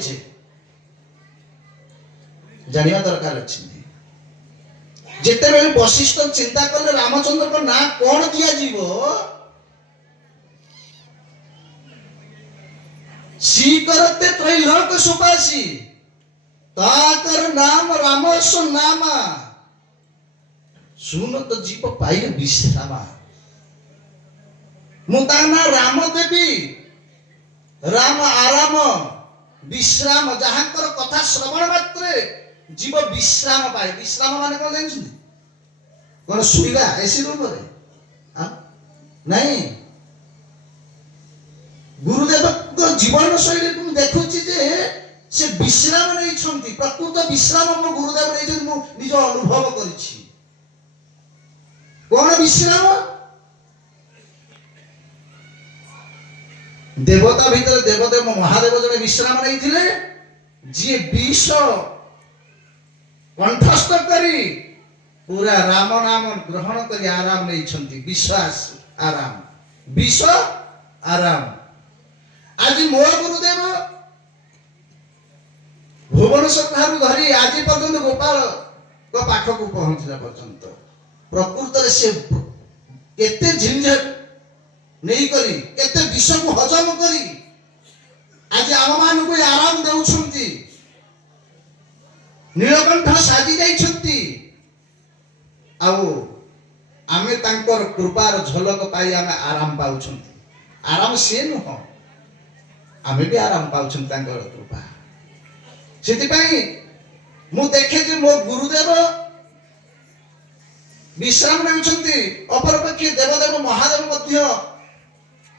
କରିଛେ ଜାଣିବା ଦରକାର ଅଛି। ଯେତେବେଳେ ବଶିଷ୍ଠ ଚିନ୍ତା କଲେ ରାମଚନ୍ଦ୍ରଙ୍କ ନାଁ କଣ ଦିଆଯିବ, श्रीकरते त्रैलोक सुपासी ताकर नाम रामस नामा सुन तो जीव पाइल विश्रामा। मुताना राम देवी राम आराम विश्राम जहांकर कथा श्रवण मात्रे जीव विश्राम पाए। विश्राम माने कौन जानछी? कौन सुविधा एसी रूम रे नहीं। गुरुदेव को जीवन शैली देखुची जे से विश्राम नहीं छंती। प्रकृत विश्राम मो गुरुदेव नहीं छंती, मो निज अनुभव करिछि। कौन विश्राम? देवता भीतर देवदेव महादेव जने विश्राम नहीं थिले, जी विष कंठस्थ करी पूरा राम नाम ग्रहण करी आराम नहीं छंती। विश्वास आराम, विष आराम। आज मो गुरुदेव भुवनेश्वर ठारू धरी आज पर्यंत गोपाल को पाखक पहुंचला पर्यंत प्रकृत से केते झिंझट नहीं करी केते विष को हजम करी आज आम मान को आराम देउछंती। नीलकंठ साजी जाइछंती। आउ आमे तांकर कृपार झलक पाई आमे आराम पाउछंती। आराम से नुह, आमे भी आराम पाउछन तांकर कृपा। सेति पई मु देखे जे मो गुरुदेव विश्राम नेउछंती। अपरपक्षे देवदेव महादेव मध्य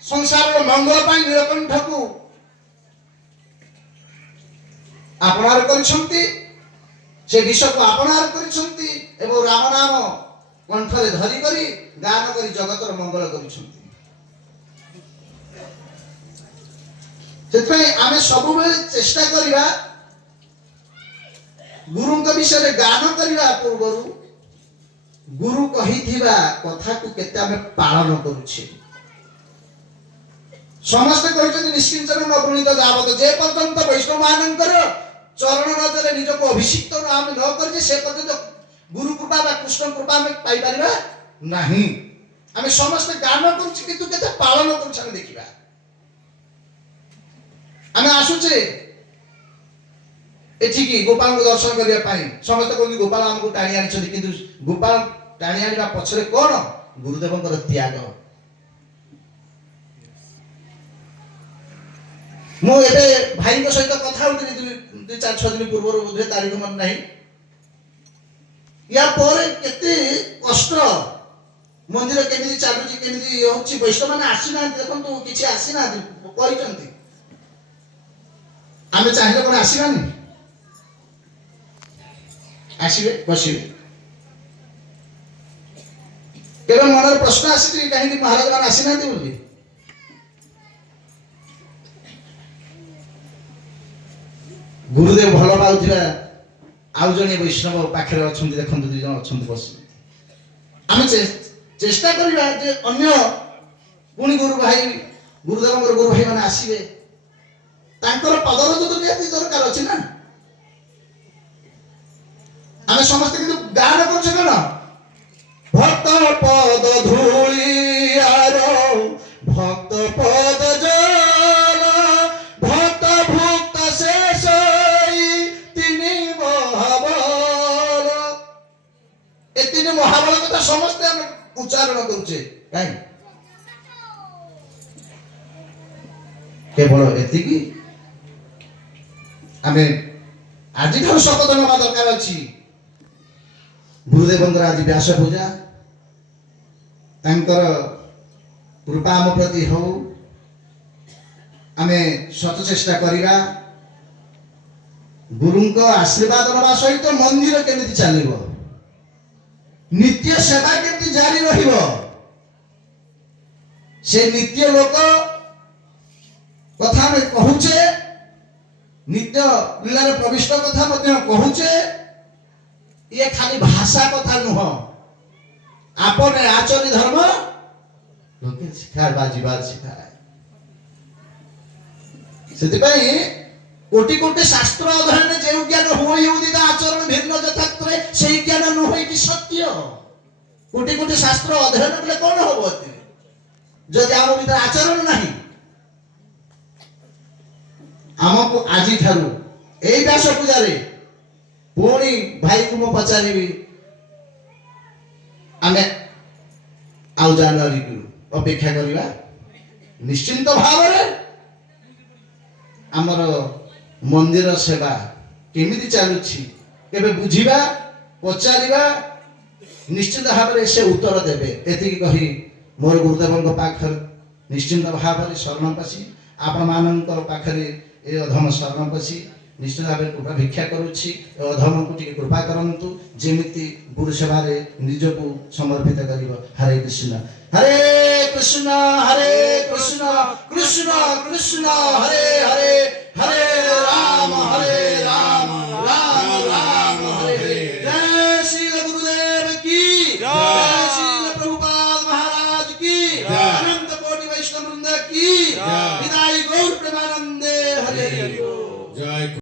संसार मंगल पई नीलकंठ को अपनार करिछंती। से विष को अपनार करिछंती एवं राम नाम कंठरे धरी करी गान करी जगतर मंगल करिछंती। सेतपई आमे सब बेले चेष्टा करिवा गुरुଙ୍କ विषय गान करिवा पूर्वरु गुरु कहिथिबा कथा को केते आमे पालन करूछे। समस्त कहिछन निष्किंचन नवृणीत जावत जे पर्यंत वैष्णव मानकर चरण नजरे निज को अभिषिक्त नाम न करजे से पर्यंत गुरु कृपा बा कृष्ण कृपा में पाई परिबा नहीं। आमे समस्त गान करूछ किंतु केते पालन करूछ आमे देखिबा। आमे आसुचे एठी की गोपाल को दर्शन करिया पाई समस्त को गोपाल हमको टाणी आनी छथि किंतु गोपाल टाणी आनिबा पछरे कोन गुरुदेवंकर त्याग। मो एबे भाई को सहित कथा होतनी 2-4-6 दिन पूर्व बुधे तारीख मन नहीं। या पर केते कष्ट मंदिर केमिति चालुची केमिति होछि वैष्णव माने आसी ना देखंतु किछि आसी ना कहिचंती। आमे चाहिले कोन आसीबानी आसीबे बसिबे। केवल मनर प्रश्न आसी कहीं महाराज मान आसी ना बोली। गुरुदेव भल पाउथिबा आउ जने वैष्णव पाखरे अछंती देखंतु 2 जन अछंती बसी। आमे चेष्टा करिबा जे अन्य पुणी गुरु भाई गुरुदेवंकर गुरु भाई माने आसीबे तांकर पदर तो नियति दरकार अछि ना। आमे समस्त किंतु गान करछ कोन भक्त पद धूली आरो भक्त पद जल भक्त भक्त शेषई तिनि महाबल। ए तिनि महाबल कथा समस्त हम उच्चारण करूछे काई केवल एतिकी आमे आज ठार शपथ नवा दरकार अछि। गुरुदेवंकर आज व्यास पूजा तांकर कृपा आम प्रति हो आमे सत चेष्टा करिबा। गुरुंको आशीर्वाद नवा सहित मंदिर केमिति चलिबो नित्य सेवा केमिति जारी रहिबो से नित्य लोक कथा में कहूचे नित्य लीला प्रविष्ट कथा मध्य कहूचे। ये खाली भाषा कथा नुह आपने आचरण धर्म लोके शिखार बाजीबार शिखाए। सेति पई কোটি কোটি শাস্ত্র অধ্যয়নে যে জ্ঞান হয় উদিত আচরণ ভিন্ন যথার্থে সেই জ্ঞান নয় কি সত্য কোটি কোটি শাস্ত্র অধ্যয়ন কলে কোন হব যদি ଆମ ଭିତରେ ଆଚରଣ ନାହିଁ ଆମକୁ ଆଜି ଠାରୁ ଏଇ ବ୍ୟାସ ପୂଜାରେ ପୁଣି ଭାଇକୁ ମୁଁ ପଚାରିବି ଆମେ ଆଉ ଜାନୁଆରୀକୁ ଅପେକ୍ଷା କରିବା ନିଶ୍ଚିନ୍ତ ଭାବରେ ଆମର ମନ୍ଦିର ସେବା କେମିତି ଚାଲୁଛି କେବେ ବୁଝିବା ପଚାରିବା ନିଶ୍ଚିତ ଭାବରେ ସେ ଉତ୍ତର ଦେବେ ଏତିକି କହି ମୋର ଗୁରୁଦେବଙ୍କ ପାଖରେ ନିଶ୍ଚିନ୍ତ ଭାବରେ ଶରଣ ପଶି ଆପଣମାନଙ୍କ ପାଖରେ ଏ ଅଧମ ଶରଣ ପଶି ନିଶ୍ଚିତ ଭାବରେ କୃପା ଭିକ୍ଷା କରୁଛି ଏ ଅଧମକୁ ଟିକେ କୃପା କରନ୍ତୁ ଯେମିତି ଗୁରୁ ସେବାରେ ନିଜକୁ ସମର୍ପିତ କରିବ ହରେ କୃଷ୍ଣ କୃଷ୍ଣ କୃଷ୍ଣ କୃଷ୍ଣ ହରେ ହରେ ହରେ ରାମ ରାମ ରାମ ହରେ ହରେ ଜୟ ଶ୍ରୀ ଗୁରୁଦେव की जय श्री प्रभुपाद महाराज की अनंत कोटि वैष्णव वृंद की विदाई गौर प्रेमानंदे हरे हरि।